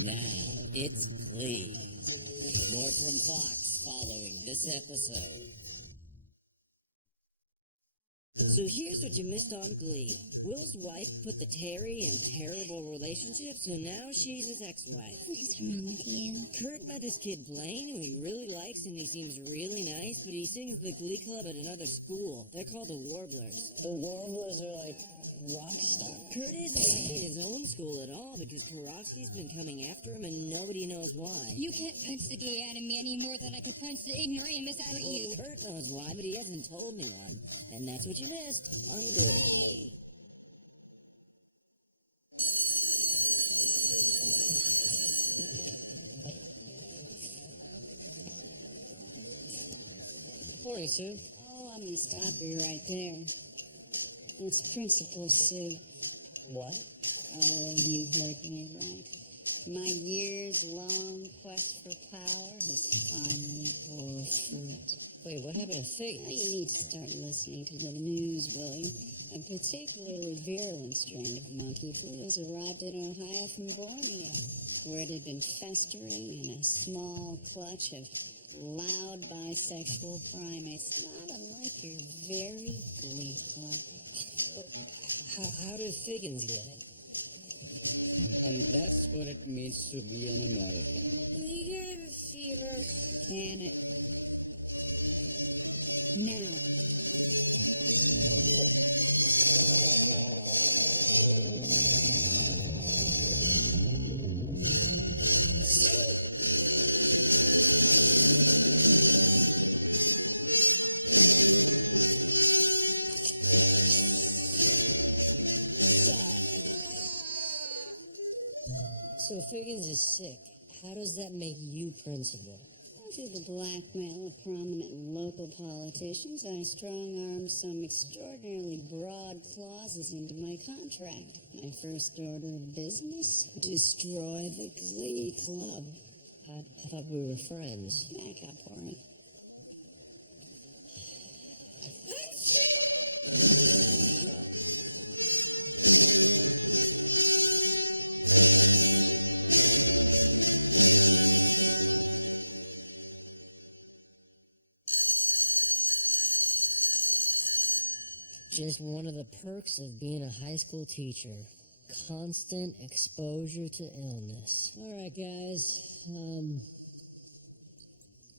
Now, it's Glee. More from Fox following this episode. So here's what you missed on Glee. Will's wife put the Terry in terrible relationships, so now she's his ex-wife. What's wrong with you? Kurt met this kid Blaine, who he really likes, and he seems really nice, but he sings the Glee Club at another school. They're called the Warblers. The Warblers are like rock stars. Kurt isn't liking his own school at all because Karofsky's been coming after him and nobody knows why. You can't punch the gay out of me any more than I could punch the ignoramus out of you. Kurt knows why, but he hasn't told me one. And that's what you missed on Glee. Morning, Sue. Oh, I'm gonna stop you right there. It's Principal Sue. What? Oh, you heard me right. My years-long quest for power has finally bore fruit. Wait, what happened to Figgy? Now you need to start listening to the news, William. A particularly virulent strain of monkey flu has arrived in Ohio from Borneo, where it had been festering in a small clutch of loud bisexual primates, not unlike your very Glee Club. How did Figgins get it? And that's what it means to be an American. We have a fever. Can it? Now. So Figgins is sick. How does that make you principal? Through the blackmail of prominent local politicians, I strong-armed some extraordinarily broad clauses into my contract. My first order of business? Destroy the Glee Club. I thought we were friends. Back up, Ori. Just one of the perks of being a high school teacher. Constant exposure to illness. All right, guys.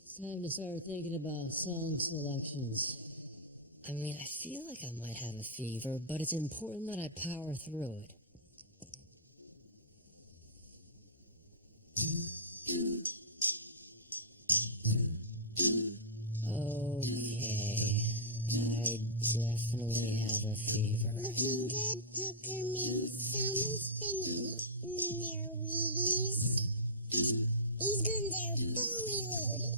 It's time to start thinking about song selections. I mean, I feel like I might have a fever, but it's important that I power through it. Okay. I definitely have a fever. Looking good, Puckerman. Someone's been eating their Wheaties. These guns are fully loaded.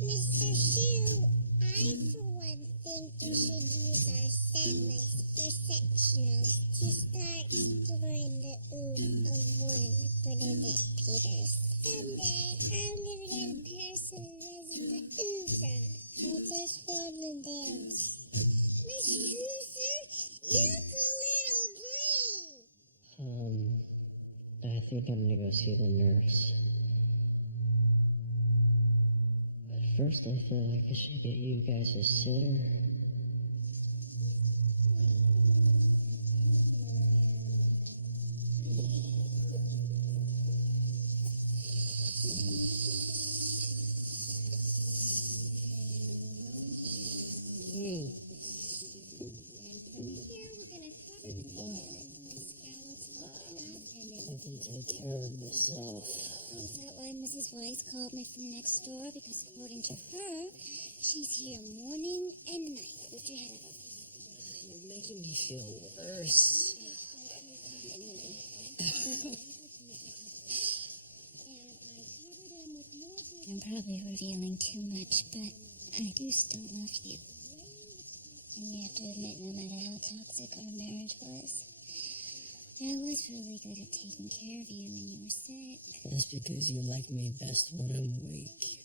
Mr. Shoe, I for one think we should use our set list for sectionals to start exploring the ooze of one Bernadette Peters. Someday, I'm gonna get a person as the oobra. I just wanna dance. Miss Truther, you look a little green. I think I'm gonna go see the nurse. But first I feel like I should get you guys a sitter. And from here, we're gonna have a I can take care of myself. Oh, is that why Mrs. Weiss called me from next door? Because according to her, she's here morning and night. Lift your head up. You're making me feel worse. I'm probably revealing too much, but I do still love you. And you have to admit, no matter how toxic our marriage was, I was really good at taking care of you when you were sick. That's because you like me best when I'm weak.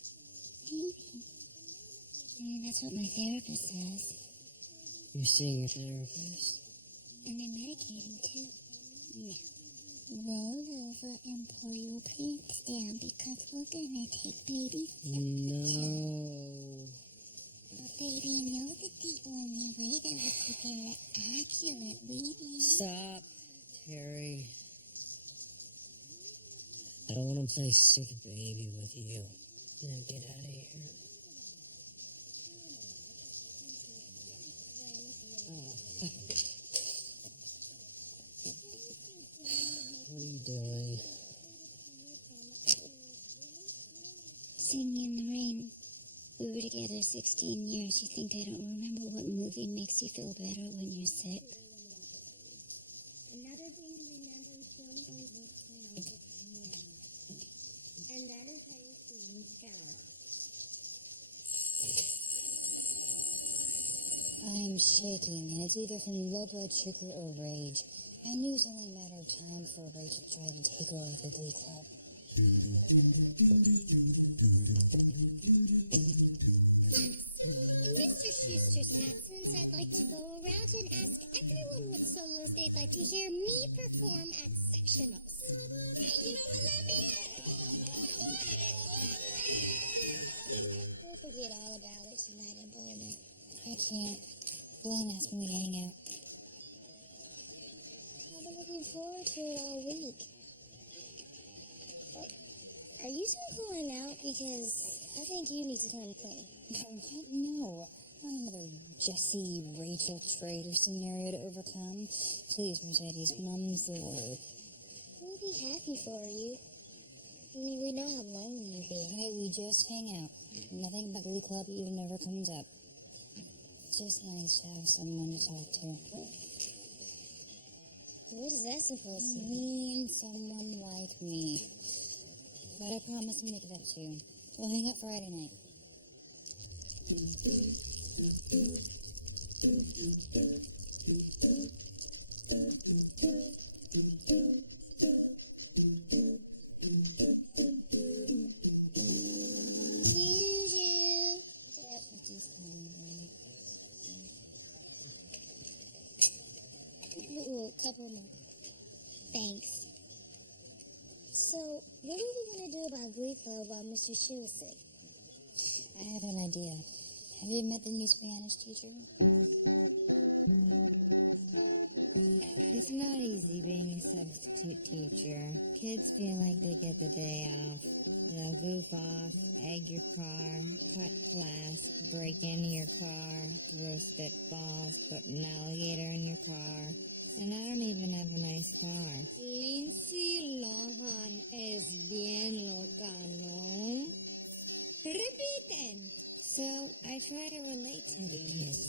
Maybe. And that's what my therapist says. You're seeing a therapist? And they're medicating, too. Yeah. Roll over. over and pull your pants down because we're gonna take baby. No. But baby, you know that the only way that we could get an accurate reading. Stop, Terry. I don't want to play sick baby with you. Now get out of here. What are you doing? Singing in the rain. We were together 16 years. You think I don't remember what movie makes you feel better when you're sick? Another thing to remember is don't overcome. And that is how you sing Scarlet. I'm shaking, and it's either from low blood sugar or rage. I knew it was only a matter of time before Rachel tried to take over the Glee Club. Mr. Schuster's absence, I'd like to go around and ask everyone what solos they'd like to hear me perform at sectionals. Hey, you know what, let me We'll forget all about it tonight in Boulder. I can't. Blaine asked me to hang out. I've been looking forward to it all week. Are you still going out? Because I think you need to come play. What? No. Not another Jesse, Rachel traitor scenario to overcome. Please, Mercedes, mum's the word. We'll be happy for you. I mean, we know how lonely you've been. Hey, we just hang out. Nothing about Glee Club even ever comes up. It's just nice to have someone to talk to. What is that supposed to mean? Someone like me. But I promise to make it up to you. We'll hang out Friday night. excuse you. Just call me, Blaine. Ooh, a couple more. Thanks. So, what are we going to do about Glee Club while Mr. Shu is sick? I have an idea. Have you met the new Spanish teacher? It's not easy being a substitute teacher. Kids feel like they get the day off. They'll goof off, egg your car, cut class, break into your car, throw spitballs, put an alligator in your car. And I don't even have a nice car. Lindsay Lohan es bien loca, ¿no? Repiten! So I try to relate to the kids.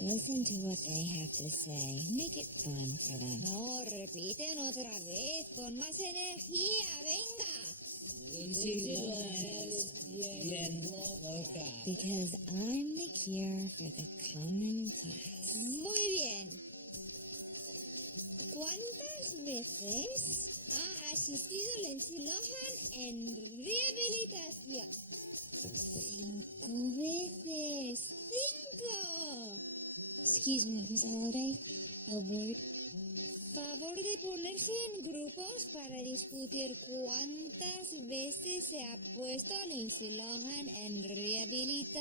Listen to what they have to say. Make it fun for them. No, repiten otra vez con más energía. Venga! Because I'm the cure for the common class. Muy bien. ¿Cuántas veces ha asistido Lindsay Lohan en rehabilitación? 5 veces. 5. Excuse me, Miss Holiday. A word. Favor de ponerse en grupos para discutir cuántas veces se ha puesto Lindsay Lohan en rehabilitación.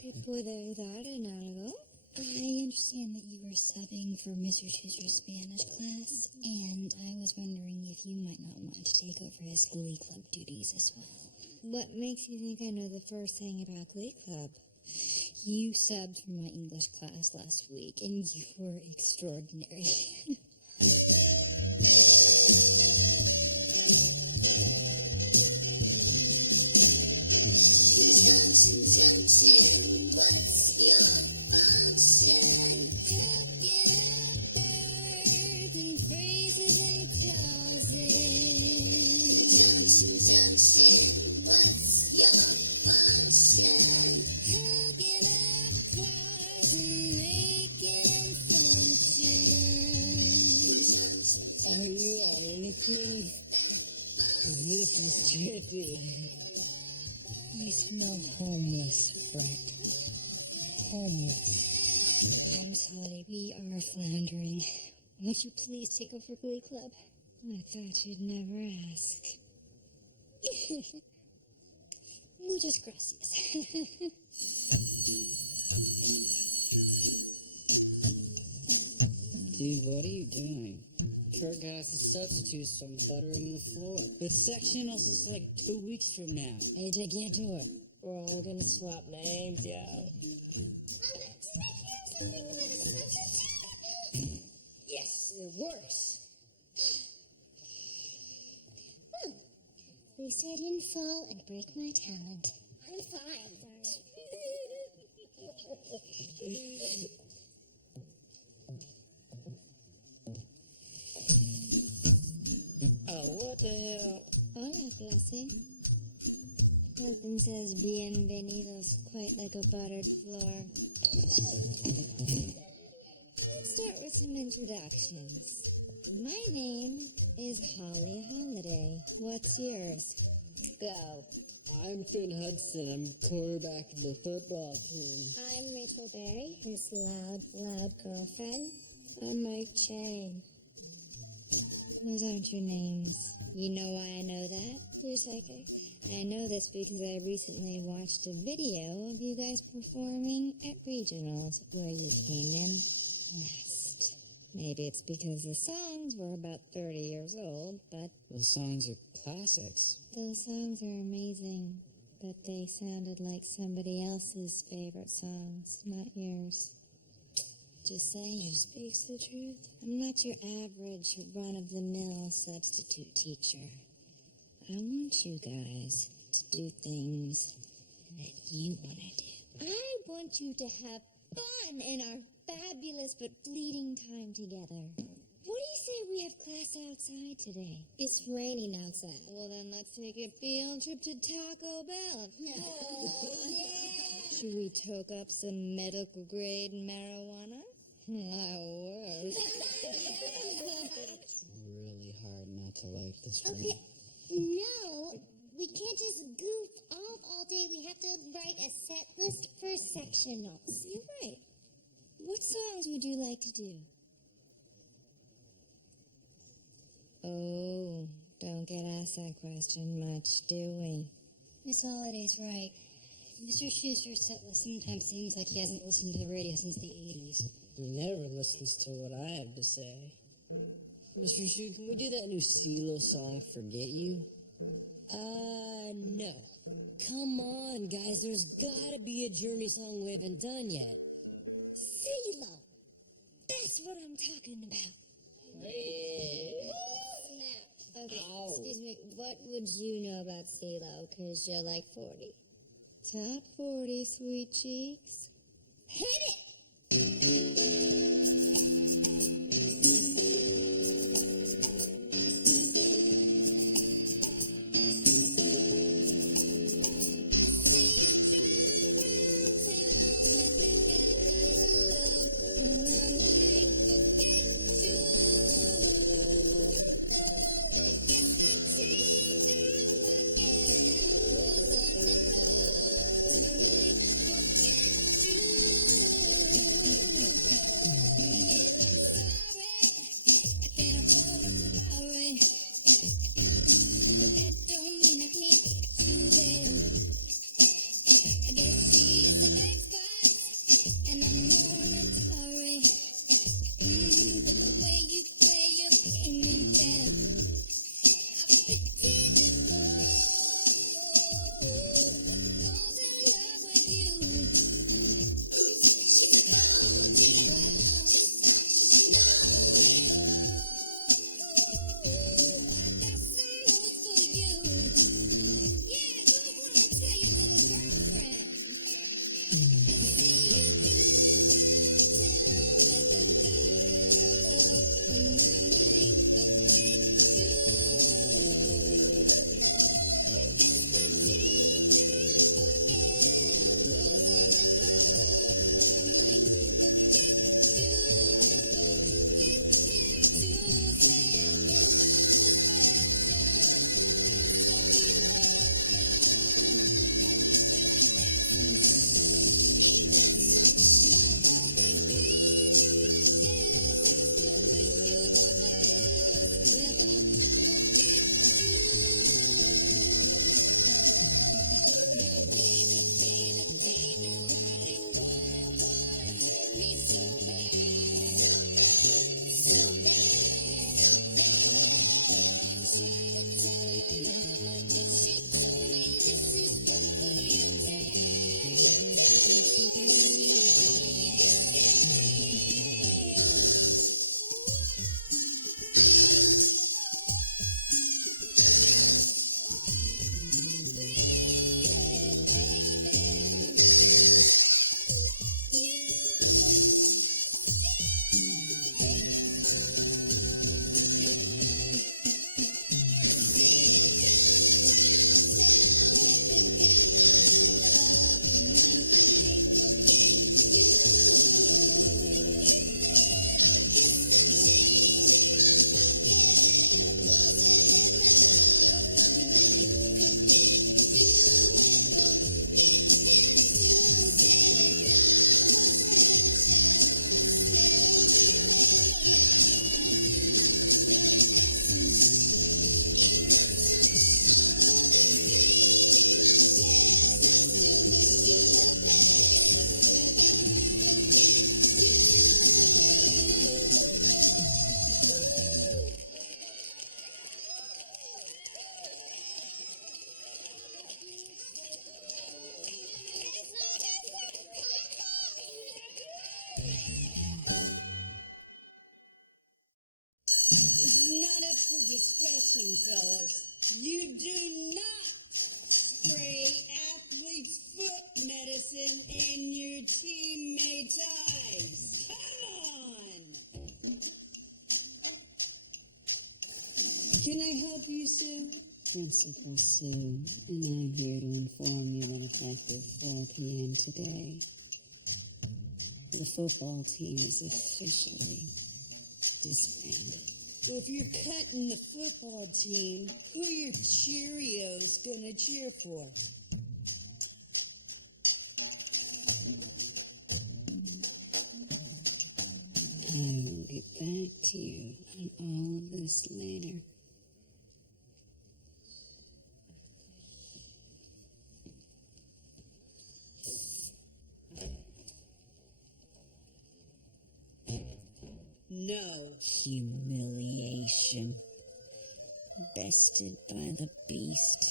¿Te puedo ayudar en algo? I understand that you were subbing for Mr. Schuster's Spanish class, and I was wondering if you might not want to take over his Glee Club duties as well. What makes you think I know the first thing about Glee Club? You subbed for my English class last week, and you were extraordinary. Are you on anything? This is trippy. You smell homeless, Brett. Homeless. I'm sorry, we are floundering. Would you please take over Glee Club? I thought you'd never ask. Muchas gracias. Dude, what are you doing? Kurt got us the substitutes from buttering the floor. The sectionals is like 2 weeks from now. Hey, Gigantor, we're all gonna swap names, yo. Yes, it works. Well, at least I didn't fall and break my talent. I'm fine, darling. Oh, what the hell? Hola, clase. Nothing says bienvenidos quite like a buttered floor. Let's start with some introductions. My name is Holly Holiday. What's yours? Go. I'm Finn Hudson. I'm quarterback of the football team. I'm Rachel Berry, his loud girlfriend. I'm Mike Chang. Those aren't your names. You know why I know that, dear psychic? I know this because I recently watched a video of you guys performing at regionals where you came in last. Maybe it's because the songs were about 30 years old, but Those songs are classics. those songs are amazing. But they sounded like somebody else's favorite songs, not yours. Just saying. She speaks the truth. I'm not your average run-of-the-mill substitute teacher. I want you guys to do things that you want to do. I want you to have fun in our fabulous but fleeting time together. What do you say we have class outside today? It's raining outside. Well, then let's take a field trip to Taco Bell. Oh, yeah. Should we toke up some medical-grade marijuana? My word. It's really hard not to like this one. Okay, no, we can't just goof off all day. We have to write a set list for sectionals. You're right. What songs would you like to do? Oh, don't get asked that question much, do we? Miss Holiday's right. Mr. Schuster's set list sometimes seems like he hasn't listened to the radio since the 80s. He never listens to what I have to say. Mr. Shu, can we do that new CeeLo song, Forget You? No. Come on, guys, there's gotta be a Journey song we haven't done yet. CeeLo! That's what I'm talking about. Snap. Okay, Ow. excuse me, what would you know about CeeLo? Because you're like 40. Top 40, sweet cheeks. Hit it! not up for discussion, fellas. You do not spray athlete's foot medicine in your teammates' eyes. Come on! Can I help you, Sue? Principal Sue, and I'm here to inform you that effective 4 p.m. today, the football team is officially disbanded. Well, if you're cutting the football team, who are your Cheerios gonna cheer for? I will get back to you on all of this later. No. Humiliation. Bested by the beast.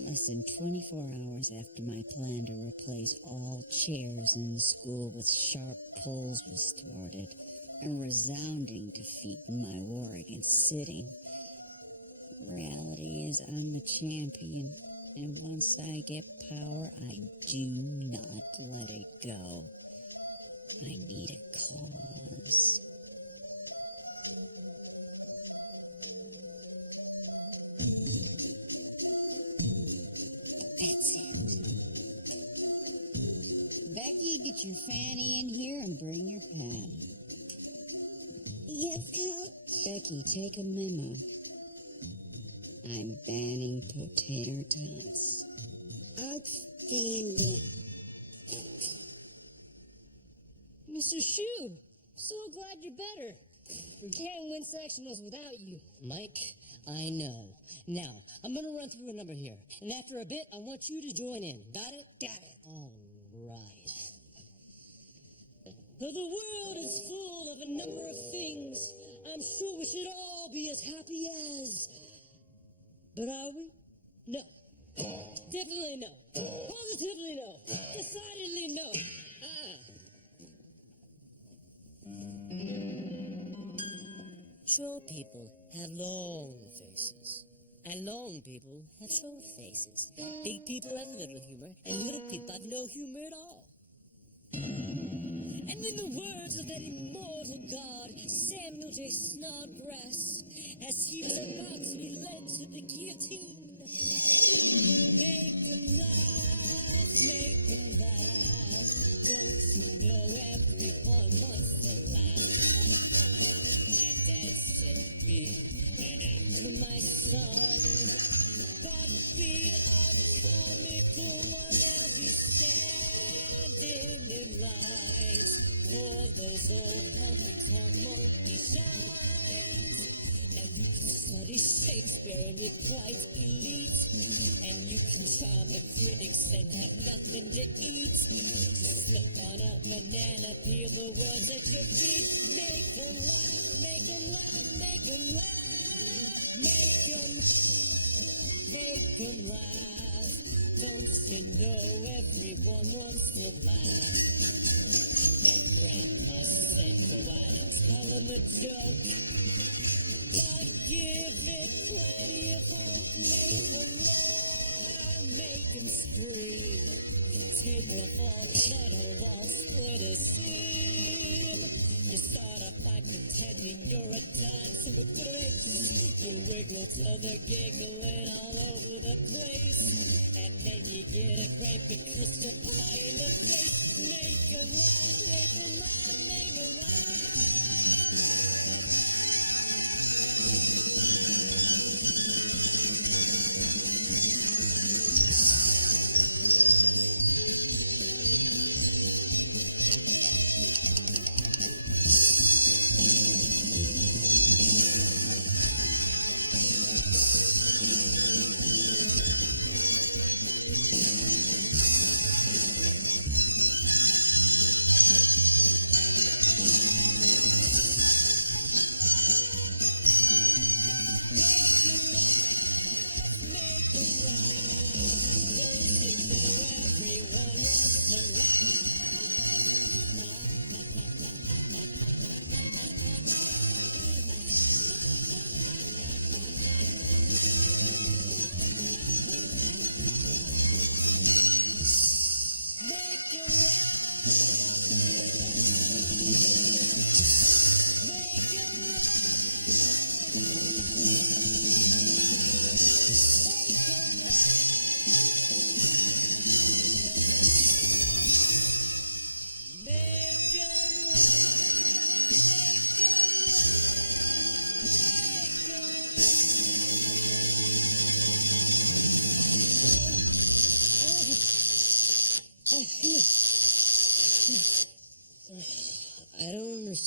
Less than 24 hours after my plan to replace all chairs in the school with sharp poles was thwarted, a resounding defeat in my war against sitting. Reality is I'm the champion, and once I get power, I do not let it go. I need a cause. That's it. Becky, get your fanny in here and bring your pad. Yes, Coach. Becky, take a memo. I'm banning potato tots. Outstanding. Mr. Shue, so glad you're better. We can't win sectionals without you. Mike, I know. Now, I'm gonna run through a number here, and after a bit, I want you to join in. Got it? Got it. All right. Though the world is full of a number of things, I'm sure we should all be as happy as... But are we? No. Definitely no. Positively no. Decidedly no. Short people have long faces, and long people have short faces. Big people have little humor, and little people have no humor at all. And in the words of that immortal god, Samuel J. Snodgrass, as he was about to be led to the guillotine, make them laugh, make them laugh. Don't you know everyone wants to laugh? My dad said be an after my son, but be all comical while they'll be standing in lines for those old honky-tonk monkey shines. And you can study Shakespeare and be quite elite, and you can charm the critics and have nothing to eat. Slip on a banana, peel the words at your feet. Make them laugh, make them laugh, make them laugh. Make them laugh. Don't you know everyone wants to laugh? My grandpa said, go out and tell him a joke, but give it plenty of hope. Make them roar, make them scream. Take off all clutter, all split a seam. You start a fight pretending you're a dance of a grace. You wiggle till the giggling all over the place, and then you get a break because the pie in the face. Make 'em laugh, make 'em laugh, make 'em laugh.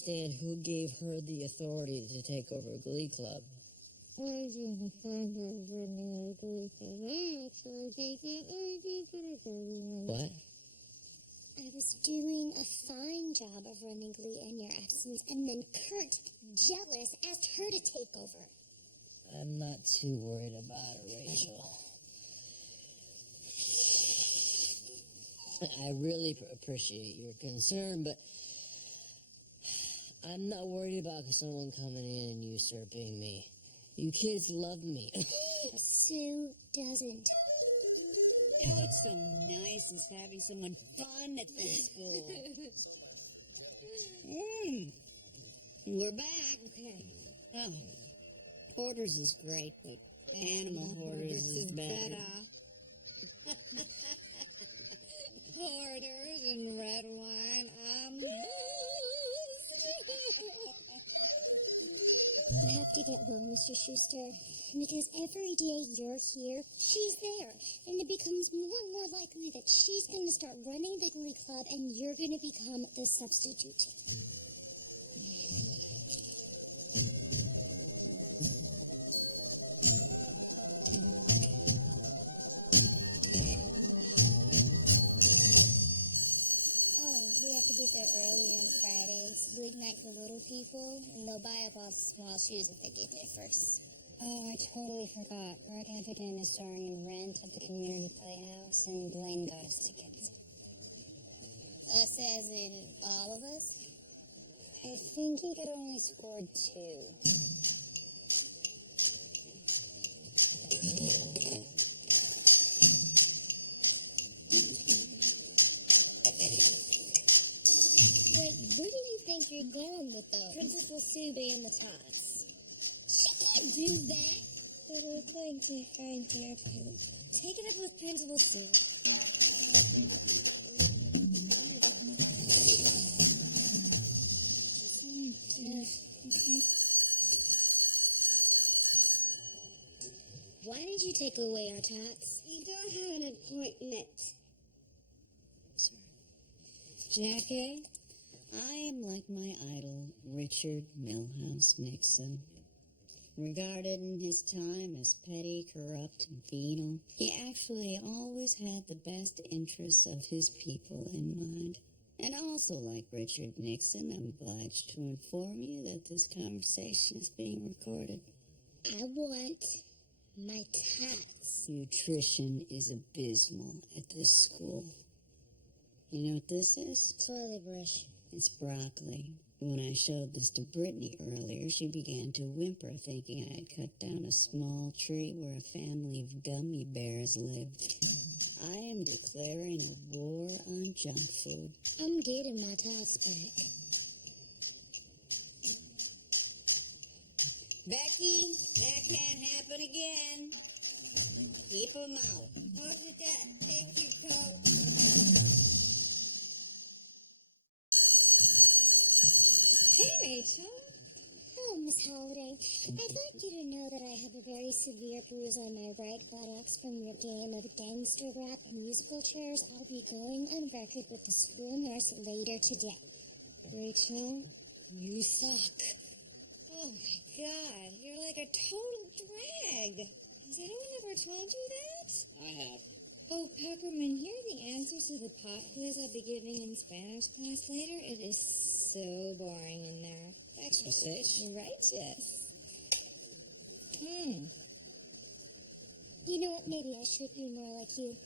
understand who gave her the authority to take over Glee Club. What? I was doing a fine job of running Glee in your absence, and then Kurt, jealous, asked her to take over. I'm not too worried about it, Rachel. I really appreciate your concern, but I'm not worried about someone coming in and usurping me. You kids love me. Sue doesn't. You know what's so nice is having someone fun at this school. We're back. Okay. Oh, Hoarders is great, but Animal Hoarders is better. Hoarders and red wine, You have to get well, Mr. Schuster, because every day you're here, she's there, and it becomes more and more likely that she's going to start running the Glee Club, and you're going to become the substitute. We have to get there early on Friday. It's League night for little people, and they'll buy up all the small shoes if they get there first. Oh, I totally forgot. Greg Evigan is starring in Rent at the Community Playhouse, and Blaine got us tickets. Us as in all of us? I think he could only score 2. Wait, where do you think you're going with those? Principal Sue and the Tots. She can't do that. But we're going to find your poop. Take it up with Principal Sue. Why did you take away our Tots? We don't have an appointment. Sorry. Jackie? I am like my idol, Richard Milhouse Nixon. Regarded in his time as petty, corrupt, and venal, he actually always had the best interests of his people in mind. And also, like Richard Nixon, I'm obliged to inform you that this conversation is being recorded. I want my Tots. Nutrition is abysmal at this school. You know what this is? Toilet brush. It's broccoli. When I showed this to Brittany earlier, she began to whimper, thinking I had cut down a small tree where a family of gummy bears lived. I am declaring a war on junk food. I'm getting my Tots back. Becky, that can't happen again. Keep 'em out. Look at that. Take your coat. Hey, Rachel. Hello, Miss Holliday. I'd like you to know that I have a very severe bruise on my right buttocks from your game of gangster rap and musical chairs. I'll be going on record with the school nurse later today. Rachel, you suck. Oh, my God. You're like a total drag. Has anyone ever told you that? I have. Oh, Peckerman, here are the answers to the pop quiz I'll be giving in Spanish class later. It is so boring in there. Thanks, Miss H. Righteous. You know what? Maybe I should be more like you.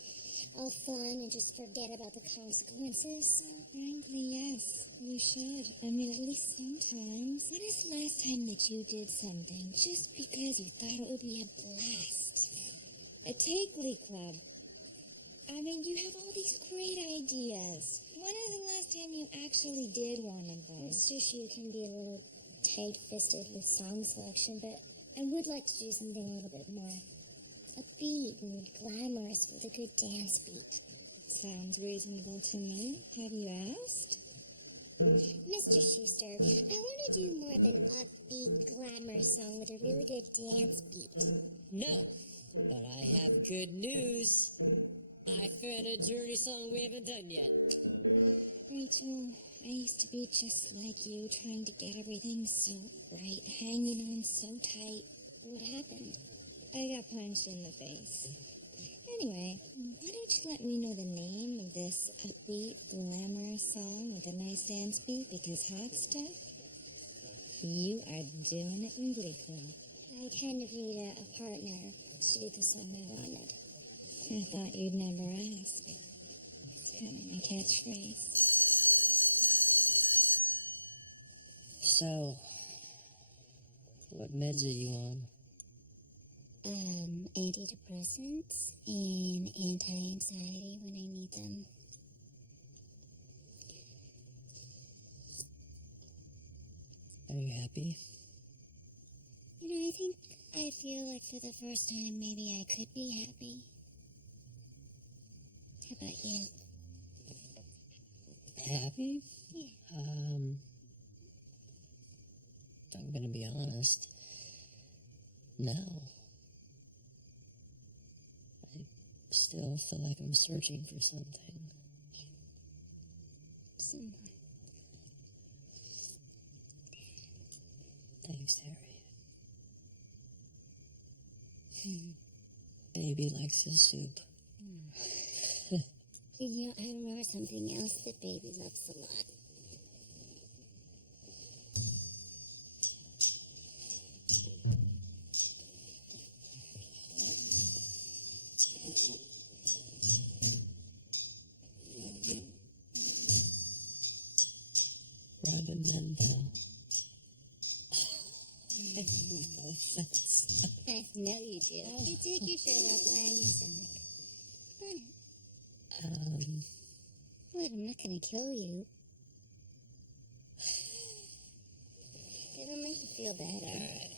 All fun and just forget about the consequences. Frankly, yes, you should. I mean, at least sometimes. When is the last time that you did something just because you thought it would be a blast? Take Glee Club. I mean, you have all these great ideas. When is the last time you actually did one of them? Mr. Shu can be a little tight-fisted with song selection, but I would like to do something a little bit more upbeat and glamorous with a good dance beat. Sounds reasonable to me. Have you asked? Mr. Schuster, I want to do more of an upbeat, glamorous song with a really good dance beat. No, but I have good news. I found a Journey song we haven't done yet. Rachel, I used to be just like you, trying to get everything so right, hanging on so tight. What happened? I got punched in the face. Anyway, why don't you let me know the name of this upbeat, glamorous song with a nice dance beat? Because hot stuff, you are doing it in Glee Club. I kind of need a partner to do the song I wanted. I thought you'd never ask. It's kind of my catchphrase. So, what meds are you on? Antidepressants and anti-anxiety when I need them. Are you happy? You know, I feel like for the first time maybe I could be happy. How about you? Happy? Yeah. I'm gonna be honest. No. I still feel like I'm searching for something. Similar. Thanks, Harry. Baby likes his soup. You know, I remember something else that Baby loves a lot. Rubbing menthol. No offense. I know you do. You take your shirt off, lie on your stomach. What? I'm not gonna kill you. It'll make you feel better.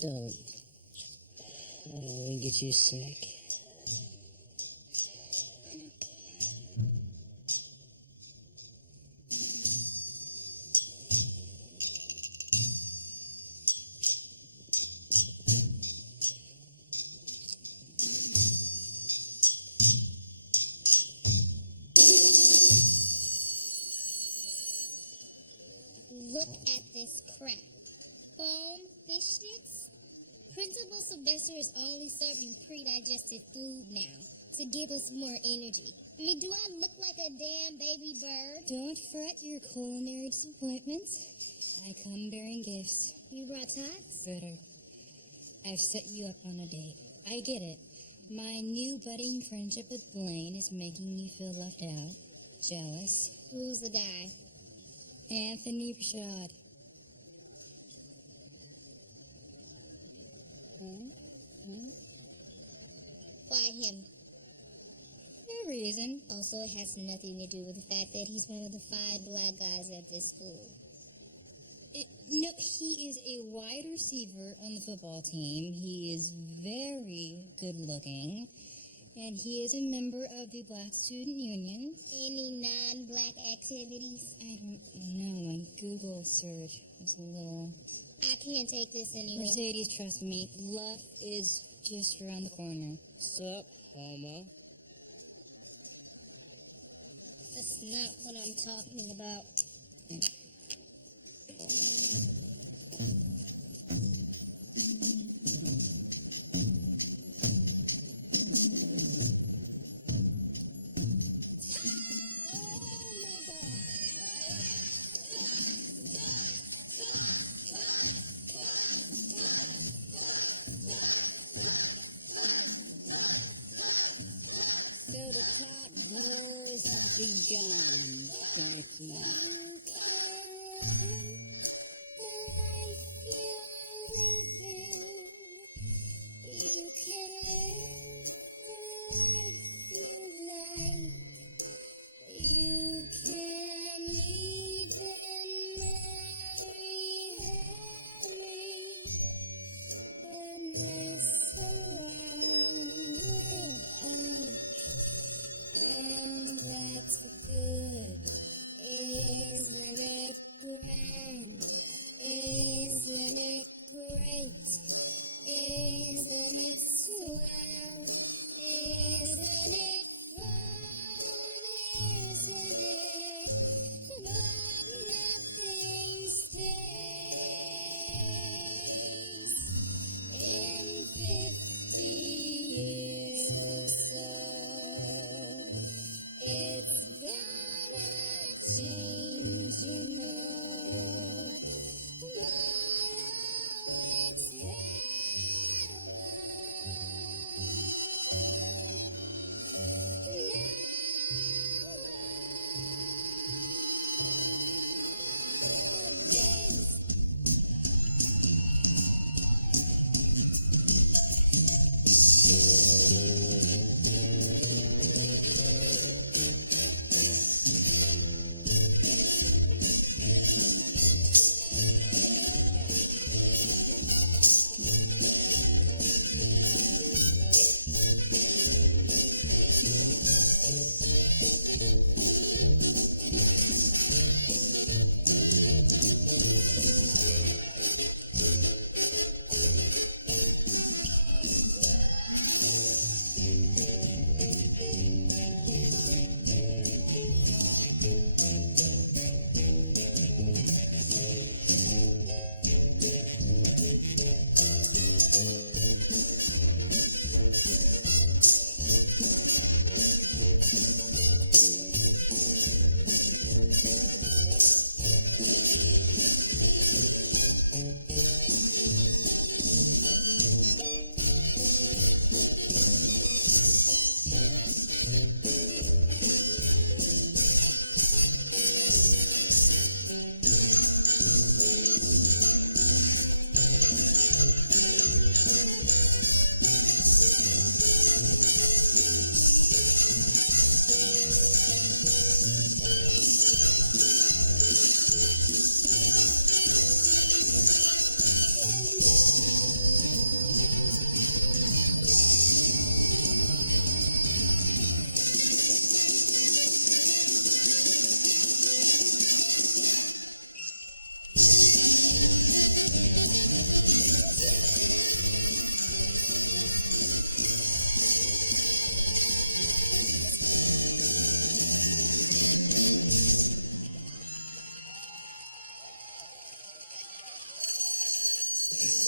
Don't. I don't want to get you sick. Look at this crap. Foam fish sticks? Principal Sylvester is only serving pre-digested food now to give us more energy. I mean, do I look like a damn baby bird? Don't fret your culinary disappointments. I come bearing gifts. You brought tots? Better. I've set you up on a date. I get it. My new budding friendship with Blaine is making you feel left out. Jealous. Who's the guy? Anthony Rashad. Why him? No reason. Also, it has nothing to do with the fact that he's one of the 5 black guys at this school. No, he is a wide receiver on the football team. He is very good looking. And he is a member of the Black Student Union. Any non-black activities? I don't know. My Google search was a little... I can't take this anymore. Mercedes, trust me. Love is just around the corner. Sup, homo? That's not what I'm talking about. So the plot wars have begun, Darkness. You can live the life you love.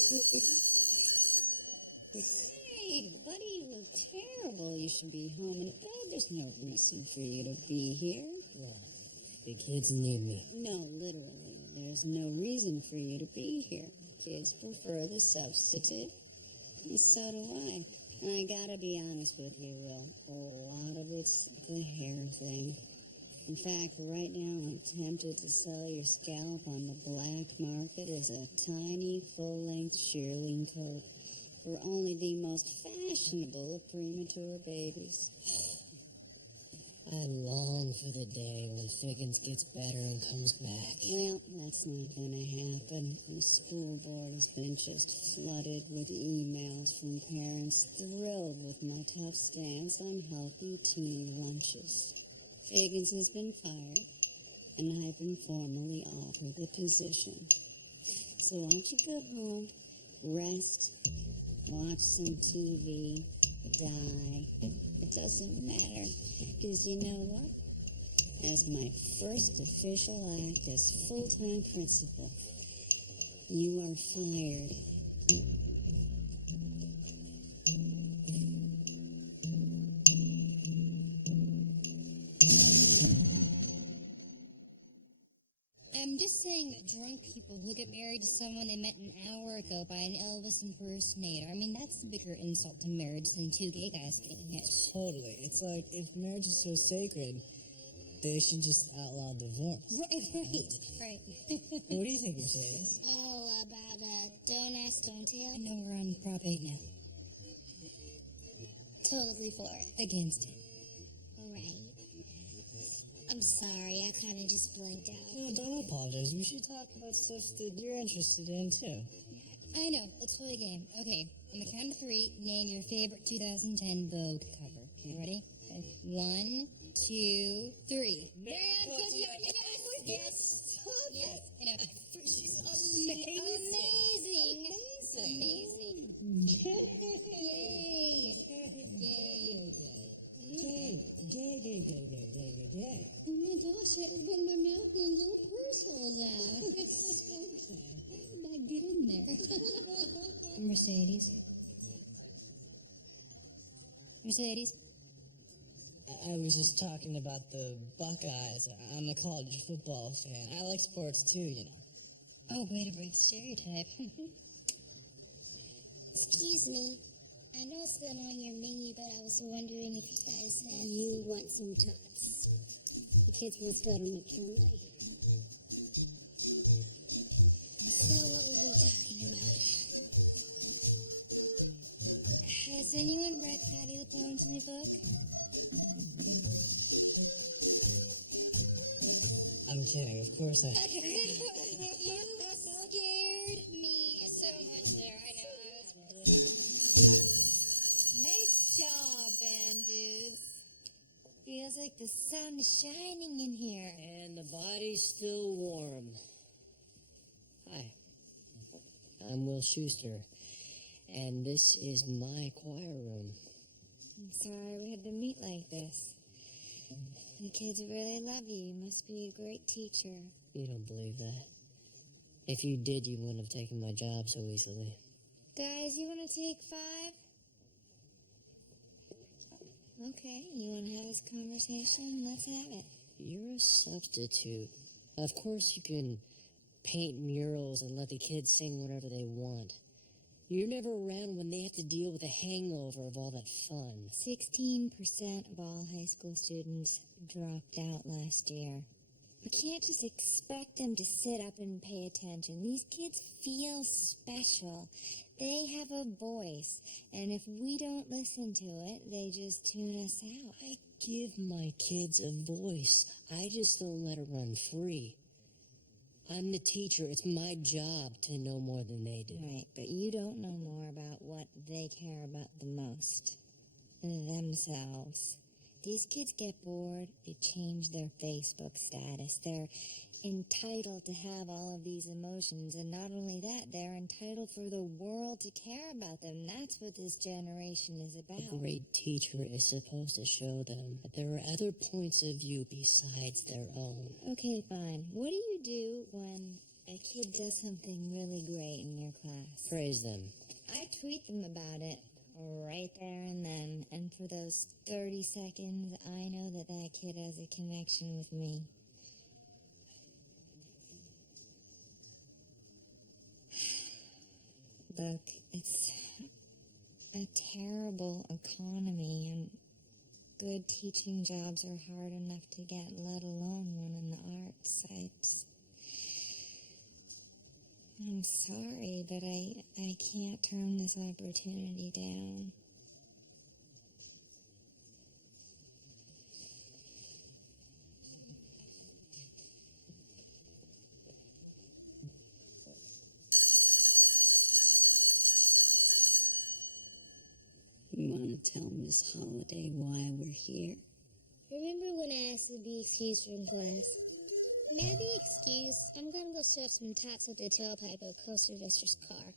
Hey, buddy, you look terrible. You should be home in bed. There's no reason for you to be here. Well, the kids need me. No, literally. There's no reason for you to be here. Kids prefer the substitute. And so do I. And I gotta be honest with you, Will. A lot of it's the hair thing. In fact, right now I'm tempted to sell your scalp on the black market as a tiny, full-length shearling coat for only the most fashionable of premature babies. I long for the day when Figgins gets better and comes back. Well, that's not gonna happen. The school board has been just flooded with emails from parents thrilled with my tough stance on healthy teen lunches. Figgins has been fired, and I've been formally offered the position. So why don't you go home, rest, watch some TV, die. It doesn't matter, because you know what? As my first official act as full-time principal, you are fired. I'm just saying drunk people who get married to someone they met an hour ago by an Elvis impersonator. I mean, that's a bigger insult to marriage than two gay guys getting hitched. Totally. It's like, if marriage is so sacred, they should just outlaw divorce. Right. What do you think, Mercedes? Oh, about don't ask, don't tell? I know we're on Prop 8 now. Totally for it. Against it. All right. I'm sorry, I kind of just blanked out. No, don't apologize. We should talk about stuff that you're interested in, too. I know. Let's play a game. Okay. On the count of 3, name your favorite 2010 Vogue cover. You ready? Okay. 1, 2, 3. Marianne Cotillard. Yes. Yes. I know. She's Amazing. Amazing. Yay. Yay. Gay. Oh my gosh, I opened my mouth and a little purse hole now. Okay. How did I get in there? Mercedes. Mercedes. I was just talking about the Buckeyes. I'm a college football fan. I like sports, too, you know. Oh, way to break the stereotype. Excuse me. I know it's not on your menu, but I was wondering if you guys you want some tots. The kids both go to McKinley. So what were we talking about? Has anyone read Patti LuPone's new book? I'm kidding, of course I... You scared me so much there. I know. Nice job, band dudes. Feels like the sun is shining in here. And the body's still warm. Hi. I'm Will Schuster. And this is my choir room. I'm sorry we had to meet like this. The kids really love you. You must be a great teacher. You don't believe that. If you did, you wouldn't have taken my job so easily. Guys, you want to take 5? Okay, you want to have this conversation? Let's have it. You're a substitute. Of course you can paint murals and let the kids sing whatever they want. You're never around when they have to deal with the hangover of all that fun. 16% of all high school students dropped out last year. We can't just expect them to sit up and pay attention. These kids feel special. They have a voice, and if we don't listen to it, they just tune us out. I give my kids a voice. I just don't let it run free. I'm the teacher. It's my job to know more than they do. Right, but you don't know more about what they care about the most. Themselves. These kids get bored, they change their Facebook status. They're entitled to have all of these emotions, and not only that, they're entitled for the world to care about them. That's what this generation is about. A great teacher is supposed to show them that there are other points of view besides their own. Okay, fine. What do you do when a kid does something really great in your class. Praise them. I tweet them about it right there and then, and for those 30 seconds, I know that that kid has a connection with me. Look, it's a terrible economy, and good teaching jobs are hard enough to get, let alone one in the arts. I'm sorry, but I can't turn this opportunity down. You want to tell Miss Holiday why we're here? Remember when I asked to be excused from class? May I be excused? I'm gonna go stuff some tots with the tailpipe of Coaster car.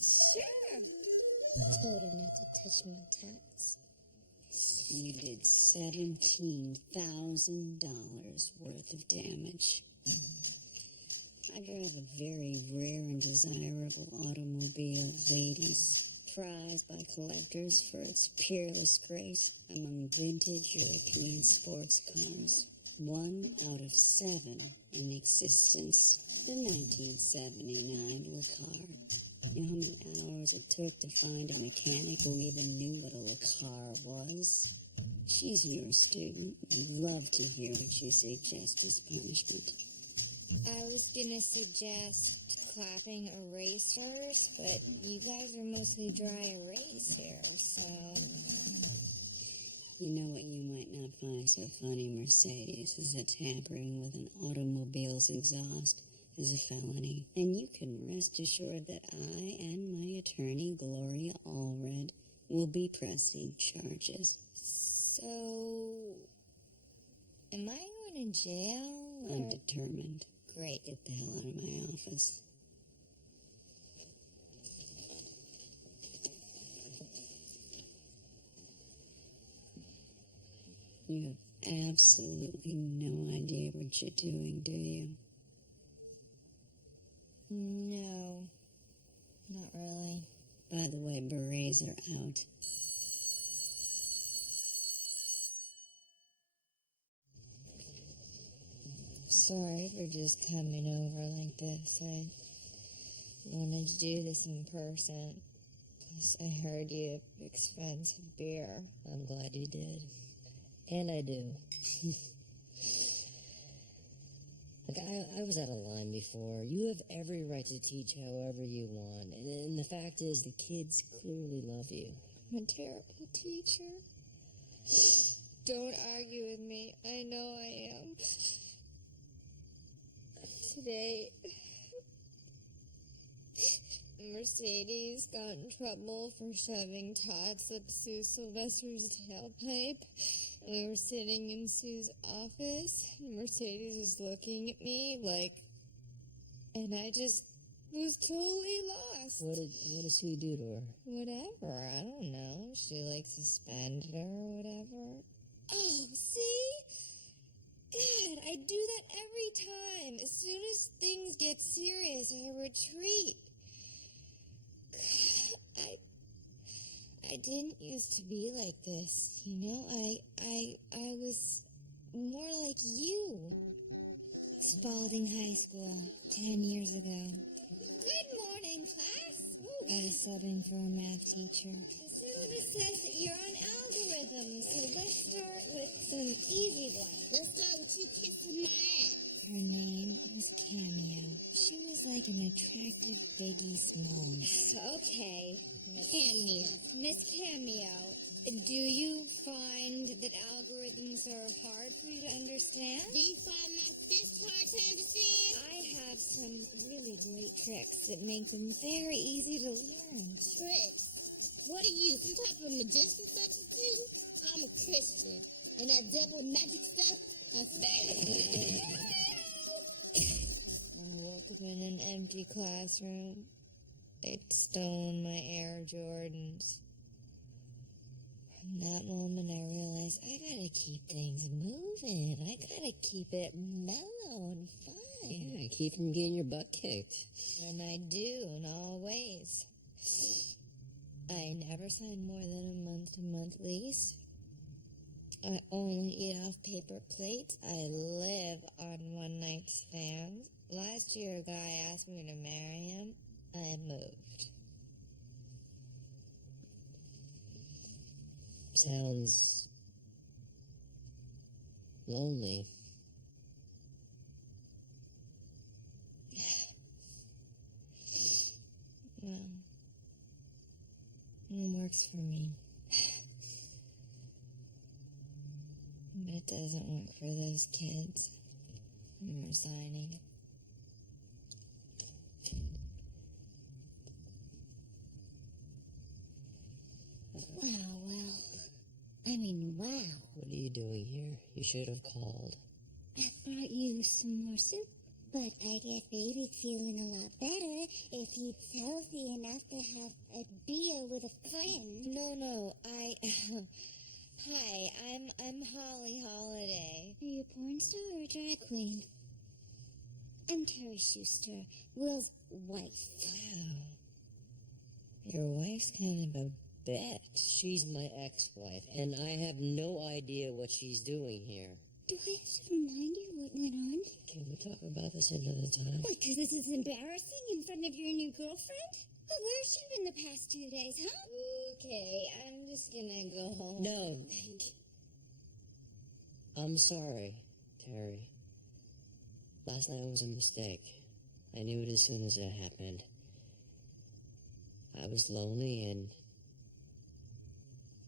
Sure. Told her not to touch my tots. You did $17,000 worth of damage. I drive a very rare and desirable automobile, ladies, prized by collectors for its peerless grace among vintage European sports cars. 1 out of 7 in existence. The 1979 car. You know how many hours it took to find a mechanic who even knew what a car was? She's your student. I'd love to hear what you suggest as punishment. I was gonna suggest clapping erasers, but you guys are mostly dry erase here, so... You know what you might not find so funny, Mercedes, is that tampering with an automobile's exhaust is a felony. And you can rest assured that I and my attorney, Gloria Allred, will be pressing charges. So... am I going to jail? Or... Undetermined. Great. Get the hell out of my office. You have absolutely no idea what you're doing, do you? No, not really. By the way, berets are out. Sorry for just coming over like this. I wanted to do this in person. Plus, I heard you have expensive beer. I'm glad you did. And I do. Look, I was out of line before. You have every right to teach however you want. And the fact is, the kids clearly love you. I'm a terrible teacher. Don't argue with me. I know I am. Today, Mercedes got in trouble for shoving tots up Sue Sylvester's tailpipe. And we were sitting in Sue's office, and Mercedes was looking at me like, and I just was totally lost. What did Sue do to her? Whatever, I don't know. She like suspended her or whatever. Oh, see? God, I do that every time. As soon as things get serious, I retreat. God, I didn't used to be like this, you know? I was more like you. Spalding High School, 10 years ago. Good morning, class. Ooh. I was subbing for a math teacher. It says that you're on algorithms, so let's start with some easy ones. Let's start with you kissing my ass. Her name was Cameo. She was like an attractive Biggie Smalls. Okay, Miss Cameo, do you find that algorithms are hard for you to understand? Do you find my fist hard to understand? I have some really great tricks that make them very easy to learn. Tricks? What are you, some type of magician substitute? I'm a Christian, and that devil magic stuff, a fantasy. I woke up in an empty classroom. They'd stolen my Air Jordans. From that moment, I realized I gotta keep things moving. I gotta keep it mellow and fun. good. Yeah, keep from getting your butt kicked. And I do in all ways. I never sign more than a month-to-month lease. I only eat off paper plates. I live on one-night stands. Last year, a guy asked me to marry him. I moved. Sounds lonely. Well, it works for me. But it doesn't work for those kids. I'm resigning. Wow, well, I mean, wow. What are you doing here? You should have called. I brought you some more soup, but I guess baby's feeling a lot better if he's healthy enough to have a beer with a friend. No, Hi, I'm Holly Holiday. Are you a porn star or a drag queen? I'm Terry Schuster, Will's wife. Wow. Your wife's kind of a bitch. She's my ex-wife, and I have no idea what she's doing here. Do I have to remind you what went on? Can we talk about this another time? Because this is embarrassing in front of your new girlfriend? Well, where's she been the past 2 days, huh? Okay, I'm just gonna go home. No. I'm sorry, Terry. Last night was a mistake. I knew it as soon as it happened. I was lonely and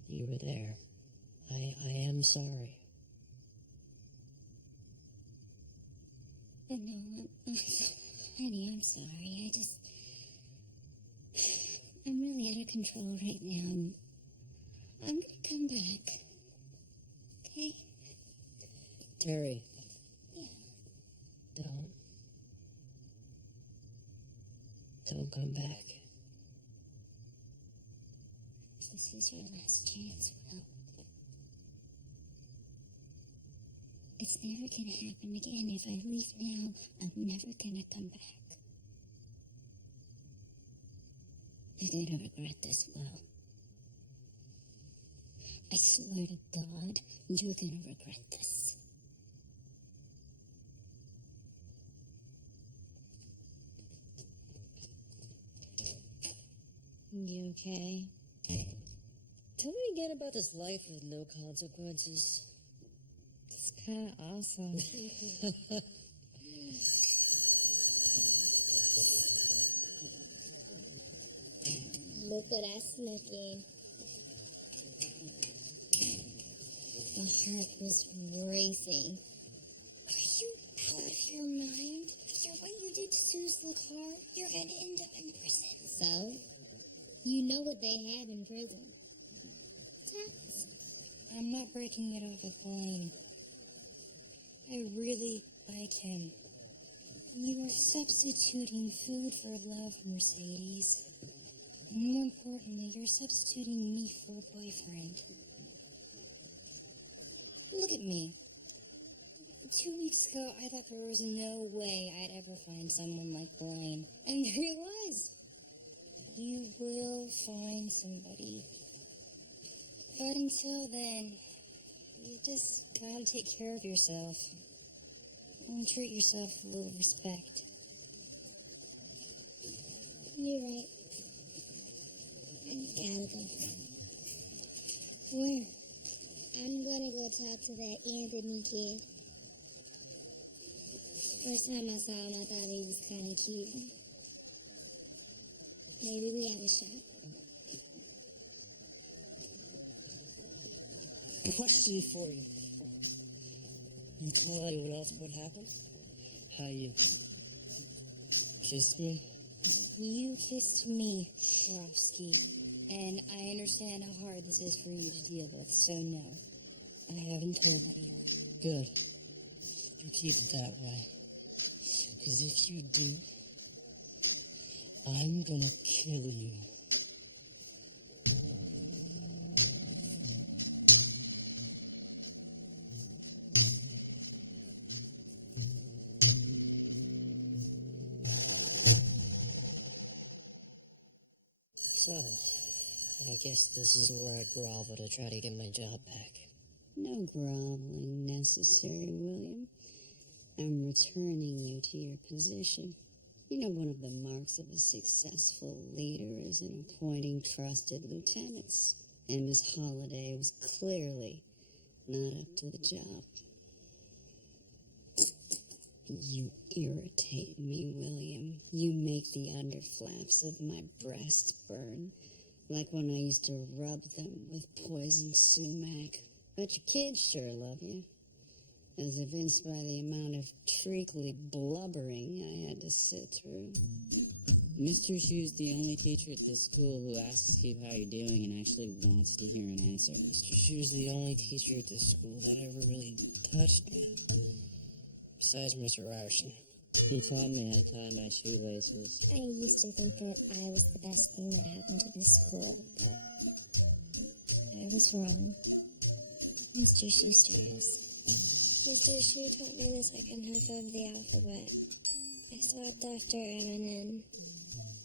you were there. I am sorry. No, honey, I'm sorry. I'm really out of control right now, and I'm gonna come back. Okay? Terry. Yeah. Don't come back. This is your last chance, Will. It's never gonna happen again. If I leave now, I'm never gonna come back. You're gonna regret this, Will. I swear to God, you're gonna regret this. You okay? Tell me again about this life with no consequences. It's kind of awesome. Look what I snuck in. My heart was racing. Are you out of your mind? After what you did to Sue's car, you're gonna end up in prison. So? You know what they have in prison. Tax. I'm not breaking it off with Blaine. I really like him. You are substituting food for love, Mercedes. And more importantly, you're substituting me for a boyfriend. Look at me. 2 weeks ago, I thought there was no way I'd ever find someone like Blaine. And there he was. You will find somebody. But until then, you just gotta take care of yourself. And treat yourself with a little respect. You're right. I gotta go. Where? I'm gonna go talk to that Anthony kid. First time I saw him, I thought he was kind of cute. Maybe we have a shot. Question for you. You tell anyone else what happened? How you kissed me? You kissed me, Swarovski. And I understand how hard this is for you to deal with, so no. I haven't told anyone. Good. You keep it that way. Because if you do, I'm gonna kill you. guess this is where I grovel to try to get my job back. No groveling necessary, William. I'm returning you to your position. You know, one of the marks of a successful leader is in appointing trusted lieutenants. And Miss Holliday was clearly not up to the job. You irritate me, William. You make the underflaps of my breast burn, like when I used to rub them with poisoned sumac. But your kids sure love you, as evinced by the amount of treacly blubbering I had to sit through. Mr. Shu's the only teacher at this school who asks you how you're doing and actually wants to hear an answer. Mr. Shu's the only teacher at this school that ever really touched me. Besides Mr. Ryerson. He taught me how to tie my shoelaces. I used to think that I was the best thing that happened to this school, but I was wrong. Mr. Schuster is. Mr. Shu taught me the second half of the alphabet. I stopped after M and N.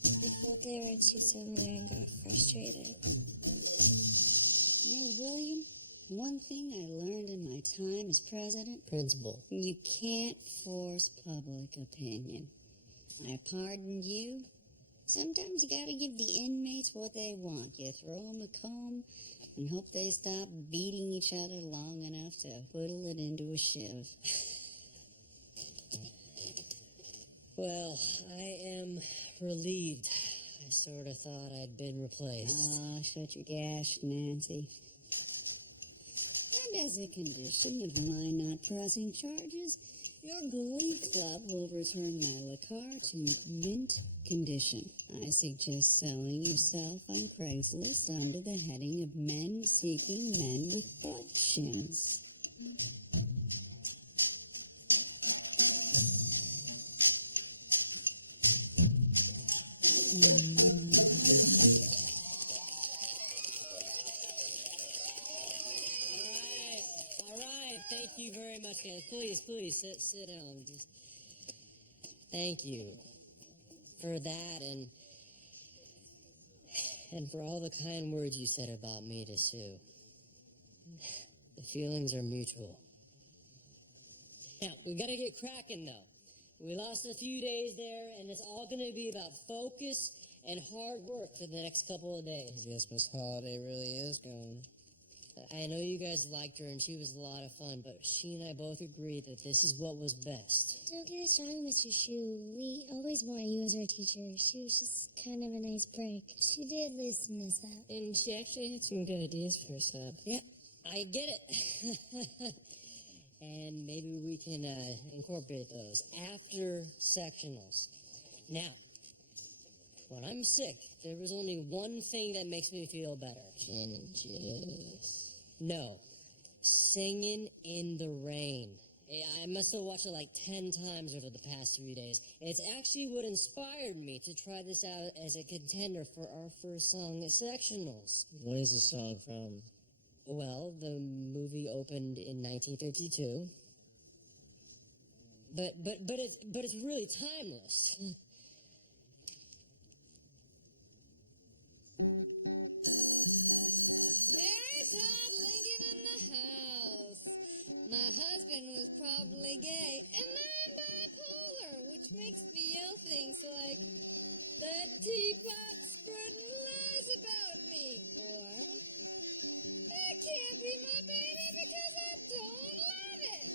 I felt they were too similar and got frustrated. You know, William, one thing I learned in my time as president, Principal. you can't force public opinion. I pardoned you. Sometimes you gotta give the inmates what they want. You throw them a comb and hope they stop beating each other long enough to whittle it into a shiv. Well, I am relieved. I sort of thought I'd been replaced. Ah, shut your gash, Nancy. And as a condition of my not pressing charges, your Glee Club will return my Lacar to mint condition. I suggest selling yourself on Craigslist under the heading of Men Seeking Men with Butt Shims. All right. Thank you very much, guys. Please, sit down. Just thank you for that and for all the kind words you said about me to Sue. The feelings are mutual. Now, we gotta get cracking, though. We lost a few days there, and it's all gonna be about focus and hard work for the next couple of days. Yes, Miss Holiday really is gone. I know you guys liked her, and she was a lot of fun, but she and I both agreed that this is what was best. Don't get us wrong, Mr. Shu. We always want you as our teacher. She was just kind of a nice break. She did loosen us up. And she actually had some good ideas for a sub. Yep, I get it. And maybe we can incorporate those after sectionals. Now, when I'm sick, there is only one thing that makes me feel better. Gin and juice. No, singing in the rain. I must have watched it like 10 times over the past 3 days. It's actually what inspired me to try this out as a contender for our first song at sectionals. What is the song from? Well, the movie opened in 1952. But it's really timeless. Mary Todd Lincoln in the house. My husband was probably gay, and I'm bipolar, which makes me yell things like, "That teapot spreading lies about me," or, "That can't be my baby because I don't love it."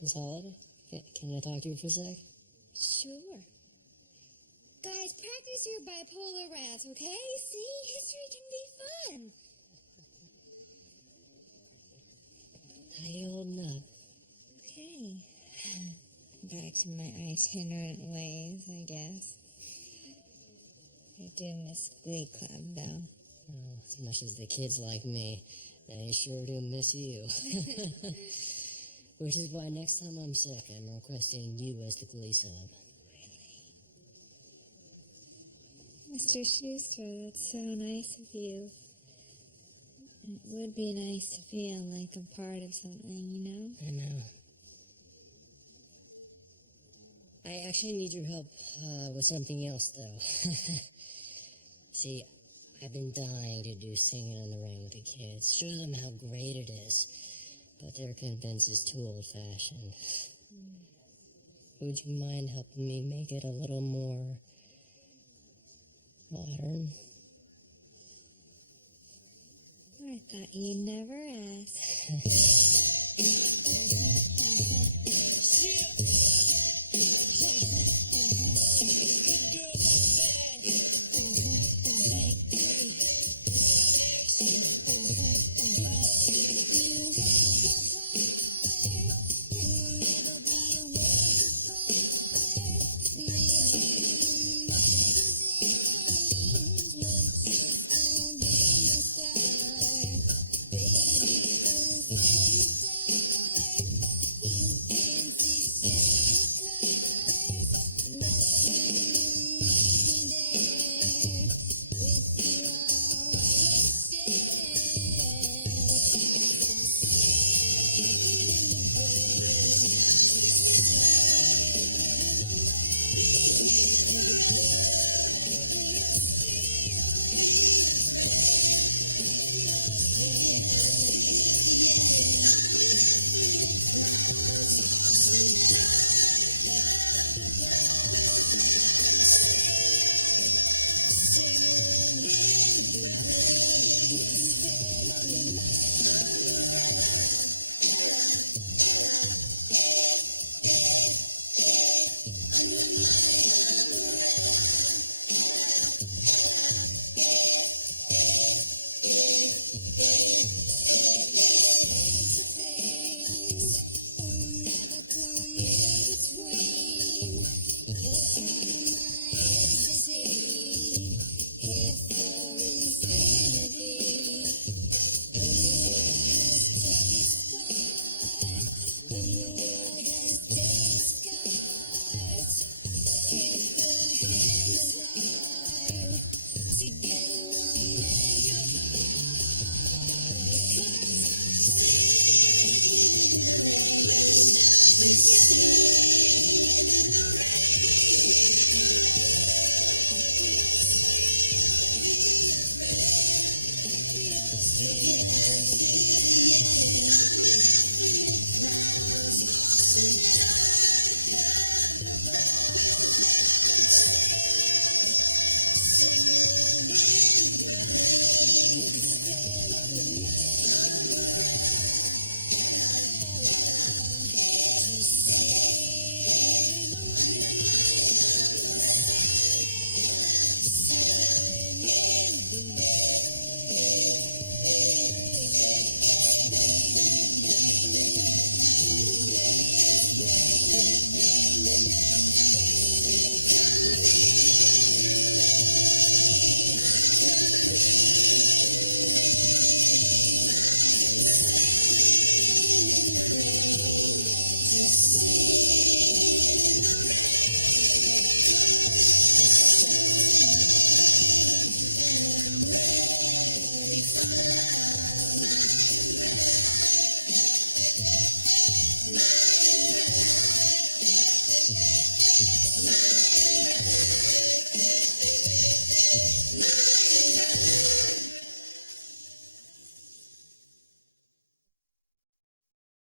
Miss Holiday, can I talk to you for a sec? Sure. Guys, practice your bipolar rants, okay? See? History can be fun. How you holding up? Okay. Back to my itinerant ways, I guess. I do miss Glee Club, though. Oh, as much as the kids like me, they sure do miss you. Which is why next time I'm sick, I'm requesting you as the Glee sub. Mr. Schuster, that's so nice of you. It would be nice to feel like a part of something, you know? I know. I actually need your help with something else, though. See, I've been dying to do Singing in the Rain with the kids. Show them how great it is. But they're convinced it's too old-fashioned. Would you mind helping me make it a little more modern? I thought you'd never ask.